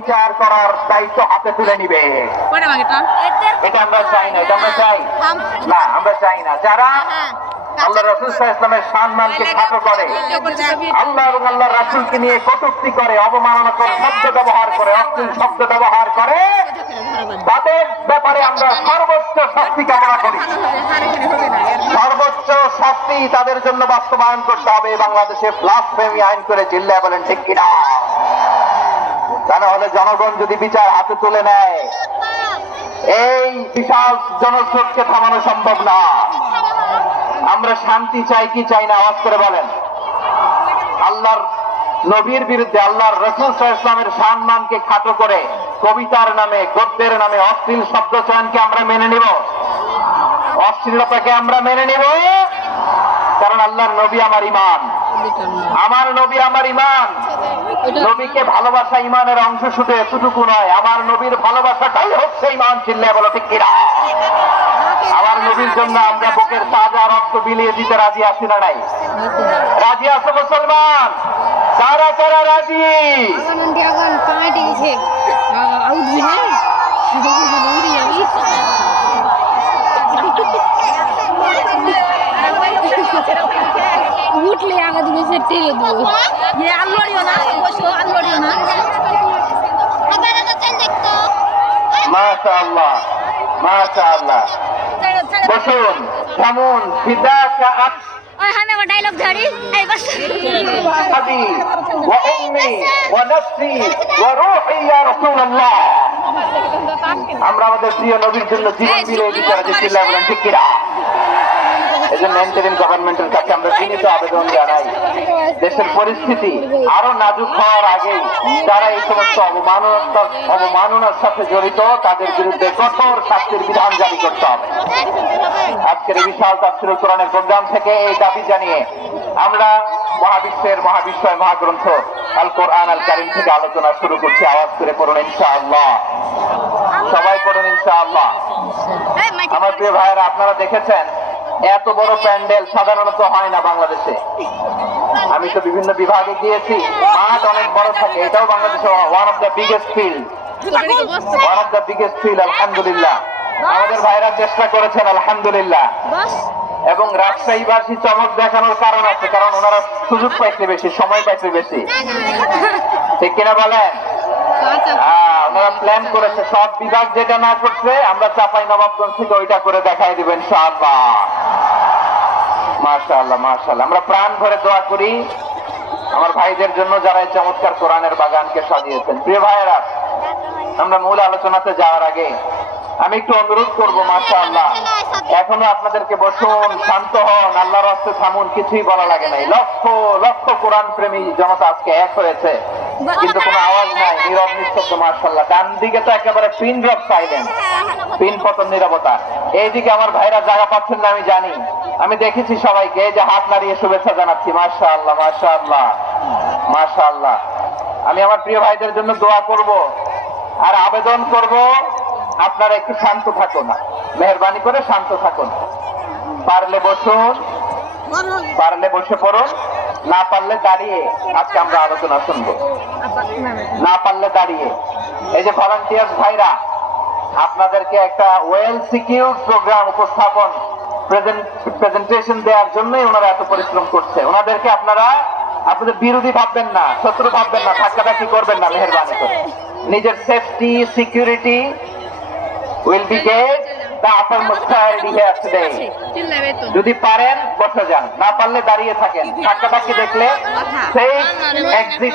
বিচার করার দায়িত্ব হাতে তুলে নিবে। এটা আমরা চাই না, এটা আমরা চাই না, আমরা চাই না। যারা আল্লাহ রাসূল সাল্লাল্লাহু আলাইহি ওয়াসাল্লামের সম্মানকে খাটো করে, আল্লাহ এবং আল্লাহর রাসূলকে নিয়ে কটূক্তি করে, অবমাননাকর শব্দ ব্যবহার করে, অশ্লীল শব্দ ব্যবহার করে, তাদের ব্যাপারে আমরা সর্বোচ্চ শাস্তি কামনা করি। সর্বোচ্চ শাস্তি তাদের জন্য বাস্তবায়ন করতে হবে। বাংলাদেশে ব্লাসফেমি আইন করে চিল্লায় বলেন ঠিক কিনা? তা না হলে জনগণ যদি বিচার হাতে তুলে নেয়, এই বিশাল জনস্রোতকে থামানো সম্ভব না। আমরা শান্তি চাই কি চাই না? আওয়াজ করে বলেন। আল্লাহর নবীর বিরুদ্ধে, আল্লাহর রাসূল সাল্লাল্লাহু আলাইহি ওয়াসাল্লামের সম্মানকে খাটো করে কবিতার নামে, গদ্যের নামে অশ্লীল শব্দ চয়নকে আমরা মেনে নিব? অশ্লীলতাকে আমরা মেনে নিব? কারণ আল্লাহর নবী আমার ঈমান, আমার নবী আমার ঈমান। নবীকে ভালোবাসা ঈমানের অংশ, শুধু এতটুকু নয়, আমার নবীর ভালোবাসাটাই হচ্ছে ঈমান। চিল্লায় বলো ঠিক কিনা? আমার নবীর জন্য আমরা বুকের তাজা রক্ত বিলিয়ে দিতে রাজি আছি না নাই? রাজি আছো মুসলমান? কারা কারা রাজি? উঠলে আগে তুমি সে টেনে দেবো। আল্লড়িও না, বসো, আল্লড়িও না। মাশাআল্লাহ, মাশাআল্লাহ। বসুন, থামুন। ফিদাকা ওই হামে আমার ডায়লগ ঝাড়ি। এই বস। আবি ওয়া উম্মি ওয়া নাফসি ওয়া রূহি ইয়া রাসূলুল্লাহ। আমরা আমাদের প্রিয় নবীর জন্য জীবন বিলিয়ে দিতে রাজি। চিল্লায় বলেন ঠিক কিনা? এজন্য ইন্টারিম গভর্নমেন্টের কাছে আমরা বিনীত আবেদন জানাই, দেশের পরিস্থিতি আরো নাজুক হওয়ার আগে যারা এই সমস্ত অবমাননার সাথে জড়িত, তাদের বিরুদ্ধে কঠোর শাস্তির বিধান জারি করতে হবে। আজকের এই বিশাল তাফসীরুল কোরআনের প্রোগ্রাম থেকে এই দাবি জানিয়ে আমরা মহাবিশ্বের মহাবিশ্বয় মহাগ্রন্থ আল কোরআন আল কারীম থেকে আলোচনা শুরু করছি। আওয়াজ করে পড়ুন ইনশাআল্লাহ। সবাই পড়ুন ইনশাআল্লাহ। আমার প্রিয় ভাইয়েরা, আপনারা দেখেছেন এত বড় প্যান্ডেল সাধারণত হয় না বাংলাদেশে। আমি তো বিভিন্ন বিভাগে গিয়েছি, মাঠ অনেক বড় থাকে। এটাও বাংলাদেশে one of the biggest field, one of the biggest field. আলহামদুলিল্লাহ, আমাদের ভাইরা চেষ্টা করেছেন আলহামদুলিল্লাহ। এবং রাজশাহীবাসী চমক দেখানোর কারণ আছে, কারণ ওনারা সুযোগ পাইছে বেশি, সময় পাইছে বেশি, ঠিক কিনা বলেন? ওনারা প্ল্যান করেছে, সব বিভাগ যেটা না করছে আমরা চাঁপাইনবাবগঞ্জ থেকে ওইটা করে দেখাই দিবেন ইনশাআল্লাহ। মাশাআল্লাহ, মাশাআল্লাহ। আমরা প্রাণ ভরে দোয়া করি আমার ভাইদের জন্য, যারা এই চমৎকার কোরআনের বাগানকে সাজিয়েছেন। প্রিয় ভাইয়েরা, আমরা মূল আলোচনাতে যাওয়ার আগে আমি একটু অনুরোধ করবো, মাশাআল্লাহ, এখনো আপনাদেরকে বসুন, শান্ত হন, আল্লাহর রাস্তায় থামুন, কিছুই বলা লাগে নাই। লক্ষ লক্ষ কোরআন প্রেমী জনতা আজকে এক হয়েছে, কিন্তু কোনো আওয়াজ নাই, নীরব নিস্তব্ধ। মাশাআল্লাহ। ডান দিকে তো একেবারে পিন ড্রপ সাইলেন্ট, পিন পতন নীরবতা। এইদিকে আমার ভাইরা জায়গা পাচ্ছেন না আমি জানি, আমি দেখেছি সবাইকে, এই যে হাত নাড়িয়ে শুভেচ্ছা জানাচ্ছি। মাশাআল্লাহ, মাশাআল্লাহ, মাশাআল্লাহ। আমি আমার প্রিয় ভাইদের জন্য দোয়া করব আর আবেদন করব, আপনারা একটু শান্ত থাকুন, মেহেরবানি করে শান্ত থাকুন। পারলে বসুন, পারলে বসে পড়ুন, না পারলে দাঁড়িয়ে আজকে আমরা আলোচনা শুনবো, না পারলে দাঁড়িয়ে। এই যে ভলান্টিয়ার্স ভাইরা আপনাদেরকে একটা ওয়েল সিকিউর প্রোগ্রাম উপস্থাপন প্রেজেন্টেশন দেওয়ার জন্যই ওনারা এত পরিশ্রম করছে। ওনাদেরকে আপনারা আপনাদের বিরোধী ভাববেন না, শত্রু ভাববেন না, ধাক্কাধাক্কি করবেন না, মেহেরবানি করে। নিজের safety, security will be get the uppermost priority here today. যদি পারেন বসে যান, না পারলে দাঁড়িয়ে থাকেন। ধাক্কাধাক্কি দেখলে সেফ এক্সিট